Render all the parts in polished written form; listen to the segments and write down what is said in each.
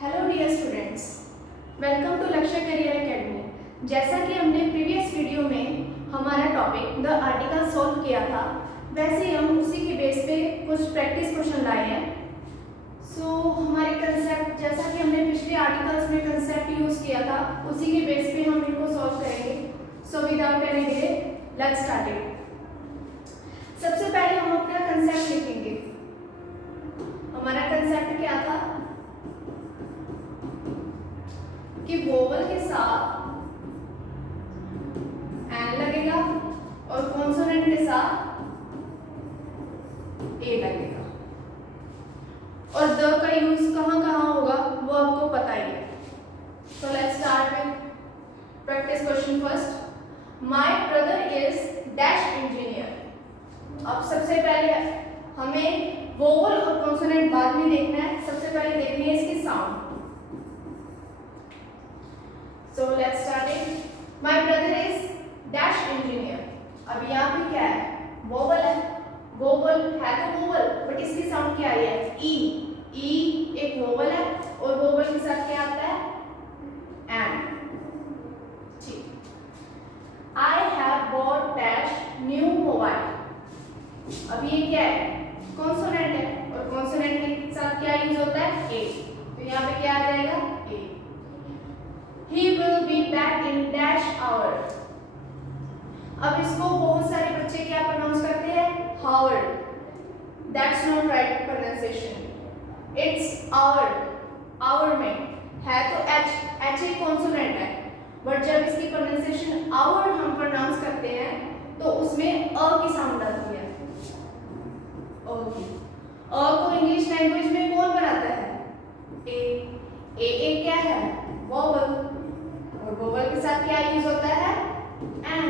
Hello dear students, welcome to Lakshya career academy. जैसा कि हमने प्रीवियस वीडियो में हमारा टॉपिक द आर्टिकल सॉल्व किया था, वैसे ही हम उसी के बेस पे कुछ प्रैक्टिस क्वेश्चन लाए हैं। हमारे कंसेप्ट, जैसा कि हमने पिछले आर्टिकल्स में कंसेप्ट यूज किया था, उसी के बेस पे हम इनको सॉल्व करेंगे। Without any delay let's start it. सबसे पहले हम अपना कंसेप्ट लिखेंगे। हमारा कंसेप्ट क्या था कि वोवल के साथ एन लगेगा और कॉन्सोनेंट के साथ ए लगेगा, और द का यूज कहां कहां होगा वो आपको पता ही है। So let's start with practice question first. My brother is dash engineer. अब सबसे पहले हमें वोवल और कॉन्सोनेंट बाद में देखना है, सबसे पहले देखनी है इसकी sound. So let's start it. My brother is dash engineer. अब यहाँ पे क्या है? वोवल है। वोवल है तो वोवल, बट इसकी साउंड क्या है? ई। ई एक वोवल है और वोवल के साथ क्या आता है? एन। ठीक। I have bought dash new mobile. अब ये क्या है? कॉन्सोनेंट है और कॉन्सोनेंट के साथ क्या यूज होता है? ए। तो यहाँ पे क्या आ जाएगा? ए। He will be back in dash hour. अब इसको बहुत सारे बच्चे क्या प्रोनाउंस करते हैं? Hour. That's not right pronunciation. It's hour. Hour में है तो H. H एक कॉन्सोनेंट है, बट जब इसकी प्रोनाउंसिएशन hour हम प्रोनाउंस करते हैं तो उसमें अ की साउंड आती है। ओके, अ को इंग्लिश लैंग्वेज में कौन बनाता है? ए। ए क्या है? वोवल, और वोवल के साथ क्या यूज होता है? एन।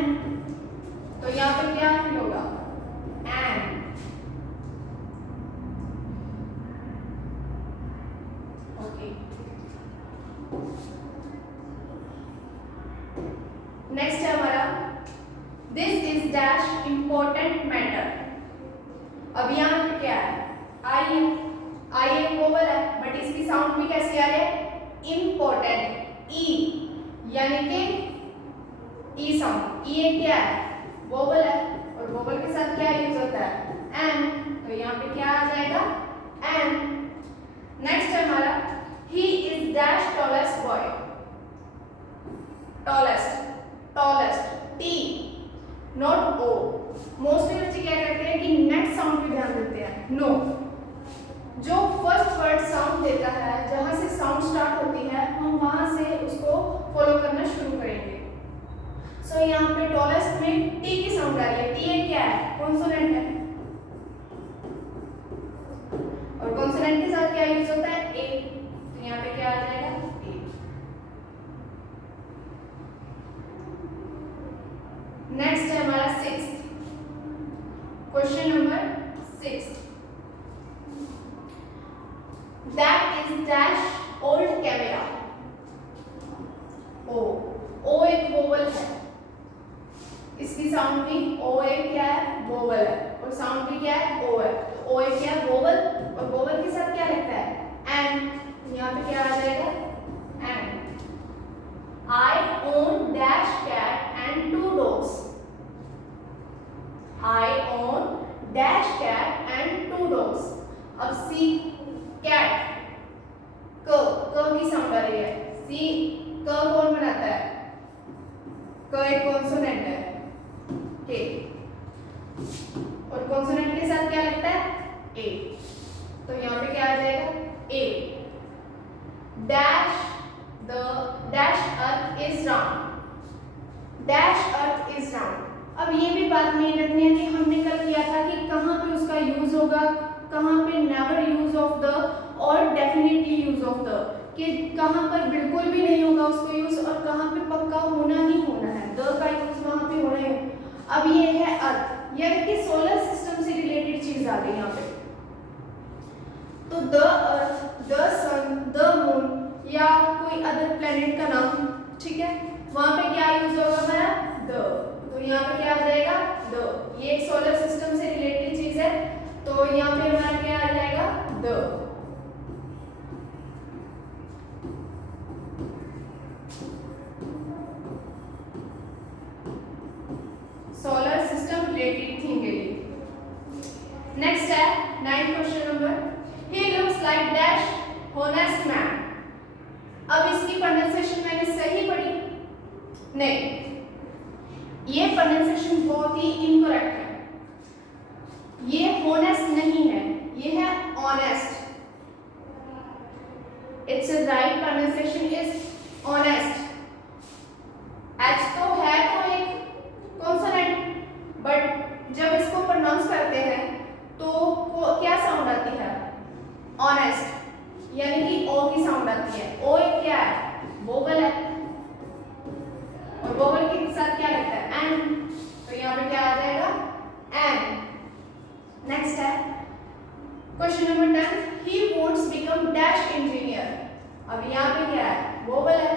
तो यहाँ पे क्या फील होगा? एन। ओके, नेक्स्ट है हमारा this is dash important matter. अब यहाँ पे क्या है? आई। आई एक वोवल है, बट इसकी साउंड भी कैसी आ रही है? इंपॉर्टेंट। ई यानी कि ई साउंड। ई एक क्या है? वोवल है और वोवल के साथ क्या यूज होता है? एन। तो यहाँ पे क्या आ जाएगा? एन। नेक्स्ट है हमारा he is dash tallest boy. Tallest, tallest t not o. Mostly बच्चे क्या करते हैं कि नेक्स्ट साउंड पे ध्यान देते हैं। नो, जो फर्स्ट वर्ड साउंड देता है, जहां से साउंड स्टार्ट होती है, हम वहां से उसको फॉलो करना शुरू करेंगे। यहाँ पे टॉलेस्ट में टी की साउंड आ रही है। टी क्या है? कॉन्सोनेंट है, और कॉन्सोनेंट के साथ क्या यूज होता है? ए। तो यहाँ पे क्या आ जाएगा? ए। नेक्स्ट है हमारा sixth question, number 6। That is dash old camera. ओ एक वोवल है, इसकी साउंड भी ओ एक क्या है? वोवल है, और साउंड भी क्या है? ओ है। तो ओ एक क्या है? वोवल, और वोवल के साथ क्या लगता है? एन। यहाँ पे क्या आ जाएगा? N. I own dash cat and 2 dogs. I own dash cat and 2 dogs. अब सी कैट, क की साउंड आ रही है। सी क कौन बनाता है? क एक कॉन्सोनेंट है, के, और कॉन्सोनेंट के साथ क्या लगता है? ए। तो यहाँ पे क्या आ जाएगा? A. Dash the dash earth is round. Dash earth is round. अब ये भी बात नहीं रखनी है कि हमने कल किया था कि कहाँ पे उसका यूज होगा, कहाँ पे नेवर यूज ऑफ द और डेफिनेटली यूज ऑफ द, कि कहाँ पर बिल्कुल भी नहीं होगा उसको यूज और कहाँ पे पक्का होना ही होना है। द का यूज वहां पे होना है। अब ये है अर्थ, यानी कि सोलर सिस्टम से रिलेटेड चीज आ गई यहाँ पे। तो the earth, the sun, the moon या कोई अदर प्लेनेट का नाम, ठीक है, वहां पे क्या यूज होगा हमारा? द। तो यहाँ पे क्या आ जाएगा? द। ये एक सोलर सिस्टम से रिलेटेड चीज है, तो यहाँ पे हमारा क्या आ जाएगा? द। Honest man. अब इसकी प्रोनाउंसिएशन मैंने सही पढ़ी? नहीं, ये प्रोनाउंसिएशन बहुत ही इनकरेक्ट है। ये होनेस्ट नहीं है, ये है honest. It's right pronunciation is honest. H तो है तो एक कॉन्सोनेंट, बट जब इसको प्रोनाउंस करते हैं तो क्या साउंड आती है? ऑनेस्ट, यानी कि ओ की साउंड आती है। ओ एक क्या है? वोवल है, और वोवल के साथ क्या लगता है? एन। तो यहाँ पे क्या आ जाएगा? एन। नेक्स्ट है question number 10, he wants become dash engineer. अब यहाँ पे क्या है? वोवल है।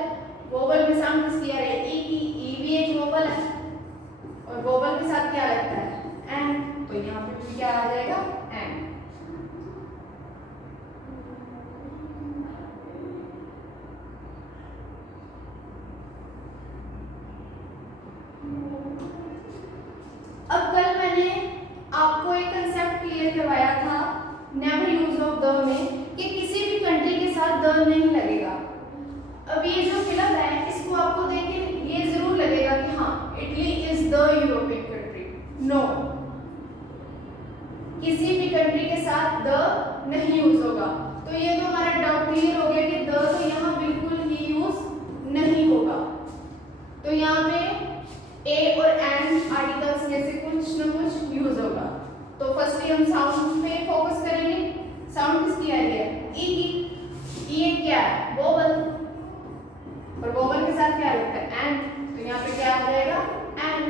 वोवल में साउंड किसकी आ रही है? ई की। ई भी एक वोवल है, और वोवल के साथ क्या लगता है? एन। तो यहाँ पे भी क्या आ जाएगा? एन। अब कल मैंने आपको एक कंसेप्ट क्लियर करवाया था नेवर यूज ऑफ द में, कि किसी भी कंट्री के साथ द नहीं लगेगा। अब ये जो फिलअप है इसको आपको देख के ये जरूर लगेगा कि हाँ Italy is the European country. No, किसी भी कंट्री के साथ द नहीं यूज होगा। तो ये तो हमारा डाउट क्लियर हो गया कि द तो यहाँ बिल्कुल ही यूज नहीं होगा। तो यहाँ पे ए और एन आर्टिकल्स में से कुछ न कुछ यूज होगा। तो फर्स्टली हम साउंड पे फोकस करेंगे। साउंड किसकी आ रही है? ई की। ई एक क्या है? वोवल, और वोवल के साथ क्या लगता है? एन। तो यहाँ पे क्या आ जाएगा? एन।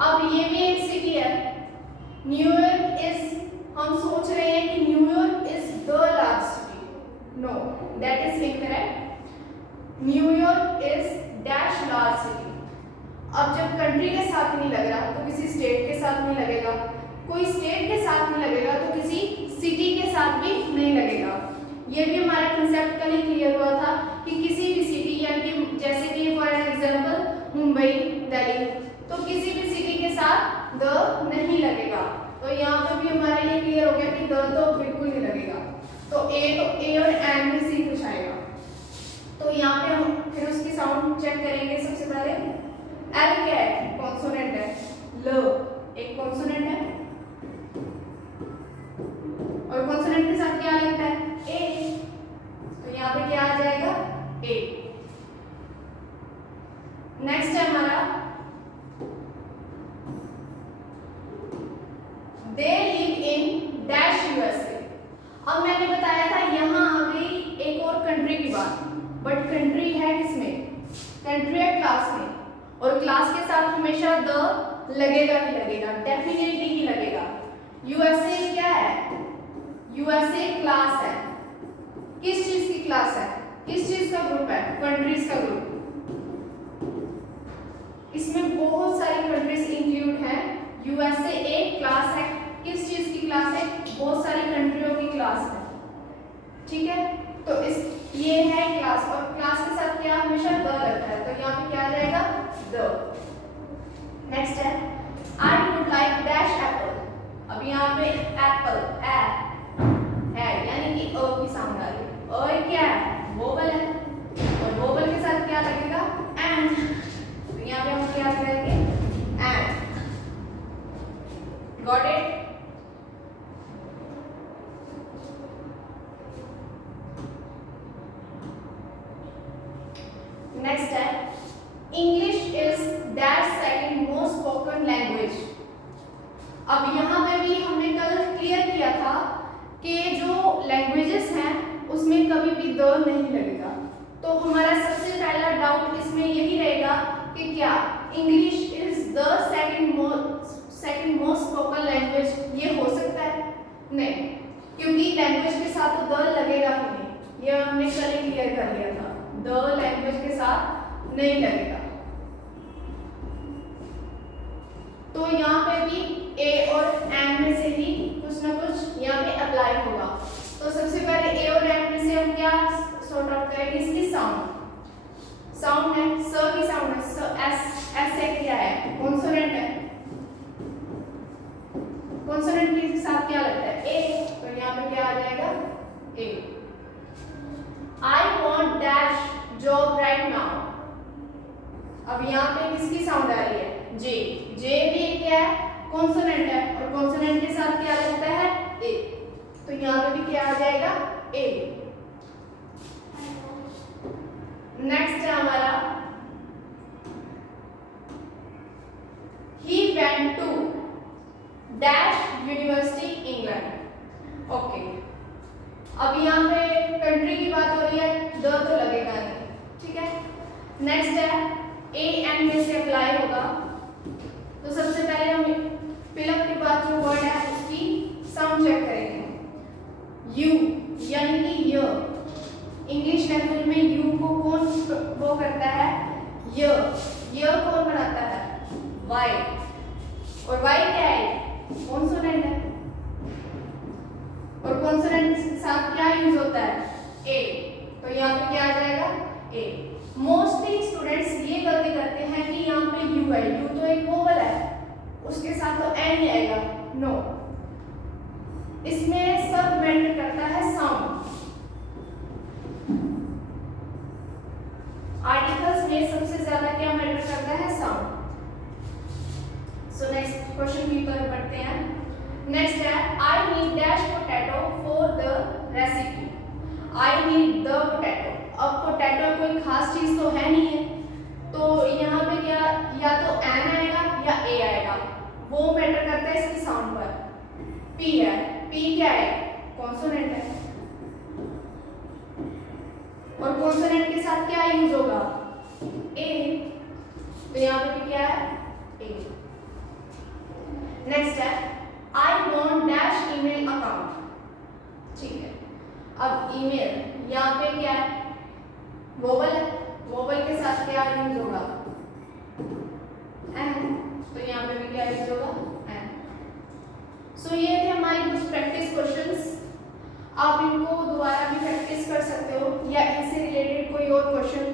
अब ये भी एक सिटी है, न्यूयॉर्क इज, हम सोच रहे हैं कि New York is the large city. No, that is incorrect. New York is dash large city. अब जब कंट्री के साथ नहीं लग रहा तो किसी स्टेट के साथ नहीं लगेगा, कोई स्टेट के साथ नहीं लगेगा तो किसी सिटी के साथ भी नहीं लगेगा। ये भी हमारा कंसेप्ट कल ही क्लियर हुआ था कि किसी भी सिटी, यानी कि जैसे कि फॉर एग्जांपल मुंबई, दिल्ली, तो किसी भी सिटी के साथ द नहीं लगेगा। तो यहाँ पे भी हमारा ये क्लियर हो गया कि द तो बिल्कुल नहीं लगेगा। तो ए और एन में से कुछ आएगा। तो यहाँ पे हम फिर उसकी साउंड चेक करेंगे। सबसे पहले एल क्या है? कॉन्सोनेंट है। ल एक कॉन्सोनेंट है, और कॉन्सोनेंट के साथ क्या लगता है? ए। तो यहाँ पे क्या आ जाएगा? ए। नेक्स्ट है हमारा they live in dash USA. अब मैंने बताया था यहाँ आ गई एक और कंट्री की बात, बट कंट्री है किसमें? कंट्री है क्लास में, और क्लास के साथ हमेशा द लगेगा ही लगेगा, डेफिनेटली ही लगेगा। यूएसए क्या है? यूएसए क्लास है। किस चीज की क्लास है? किस चीज का ग्रुप है? कंट्रीज का ग्रुप। इसमें बहुत सारी कंट्रीज इंक्लूड है। यूएसए एक क्लास है। किस चीज की क्लास है? बहुत सारी कंट्रियों की क्लास है। ठीक है, तो इस ये है क्लास, और क्लास के साथ क्या हमेशा द लगता है। तो यहाँ पे क्या आ जाएगा? द। नेक्स्ट है I would like dash Apple. अब यहाँ पे एप्पल है, यानी कि ओ की साउंड आ रही है। ओ क्या है? वोवल है, और वोवल के साथ क्या लगेगा? एन। तो यहाँ पे हम क्या करेंगे? एन। Got it? नेक्स्ट है English is dash second most spoken language. अब यहाँ पे भी हमने कल क्लियर किया था कि जो लैंग्वेजेस हैं उसमें कभी भी द नहीं लगेगा। तो हमारा सबसे पहला डाउट इसमें यही रहेगा कि क्या English is the second most spoken language? ये हो सकता है? नहीं, क्योंकि लैंग्वेज के साथ तो द लगेगा ही नहीं। ये हमने कल ही क्लियर कर लिया था, द लैंग्वेज के साथ नहीं लगेगा। तो यहाँ पे भी ए और एन में से ही कुछ ना कुछ यहाँ पे अप्लाई होगा। तो सबसे पहले ए और एन में से हम क्या सॉर्ट आउट करेंगे? इसकी साउंड है, स की साउंड है, स एस से क्या है? कॉन्सोनेंट है। कॉन्सोनेंट के साथ क्या लगता है? ए। तो यहाँ पे क्या आ जाएगा? ए। अब यहाँ पे किसकी साउंड आ रही है? जे। जे भी एक क्या है? कॉन्सोनेंट है, और कॉन्सोनेंट के साथ क्या लगता है? ए। तो यहाँ पे भी क्या आ जाएगा? ए। नेक्स्ट है हमारा he went to dash university England. Okay, अब यहाँ पे कंट्री की बात हो रही है, द तो लगेगा नहीं, ठीक है। नेक्स्ट है ए एंड में से अप्लाई होगा। तो सबसे पहले हम फिलअप के बाद जो वर्ड है उसकी साउंड चेक करेंगे। यू यानी कि य, इंग्लिश लैंग्वेज में यू को कौन वो करता है? य। य कौन बनाता है? वाई। और वाई क्या है? कॉन्सोनेंट है, और कॉन्सोनेंट के साथ क्या यूज होता है? ए। तो यहाँ पे क्या आ जाएगा? ए। मोस्टली स्टूडेंट्स ये गलती करते हैं कि यहाँ पे यू है, यू तो एक वोवल है, उसके साथ तो एन ही आएगा। नो, इसमें सब मैटर करता है साउंड। आर्टिकल्स में सबसे ज्यादा क्या मैटर करता है? साउंड। सो नेक्स्ट क्वेश्चन की तरफ बढ़ते हैं। नेक्स्ट है I need dash potato for the recipe. I need the potato. अब पोटैटो कोई खास चीज तो है नहीं है, तो यहाँ पे क्या या तो एन आएगा या ए आएगा, वो मैटर करता है इसकी साउंड पर। पी है, पी क्या है? कॉन्सोनेंट है, और कॉन्सोनेंट के साथ क्या यूज होगा? ए। तो यहाँ पे भी क्या है? ए। नेक्स्ट है I want dash email account. ठीक है, अब ईमेल यहाँ पे क्या है? वोवल है, वोवल के साथ क्या यूज होगा? एन। तो यहाँ पे भी क्या यूज होगा? एन। सो ये थे हमारी कुछ प्रैक्टिस क्वेश्चंस। आप इनको दोबारा भी प्रैक्टिस कर सकते हो, या इनसे रिलेटेड कोई और क्वेश्चन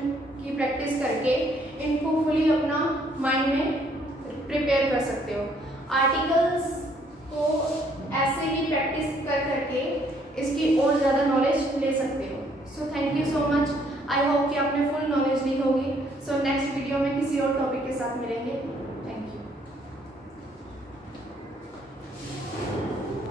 की प्रैक्टिस करके इनको फुली अपना माइंड में प्रिपेयर कर सकते हो। आर्टिकल्स को ऐसे ही प्रैक्टिस कर करके इसकी और ज़्यादा नॉलेज ले सकते हो। So thank you so much. I hope कि आपने फुल नॉलेज ली होगी। सो नेक्स्ट वीडियो में किसी और टॉपिक के साथ मिलेंगे।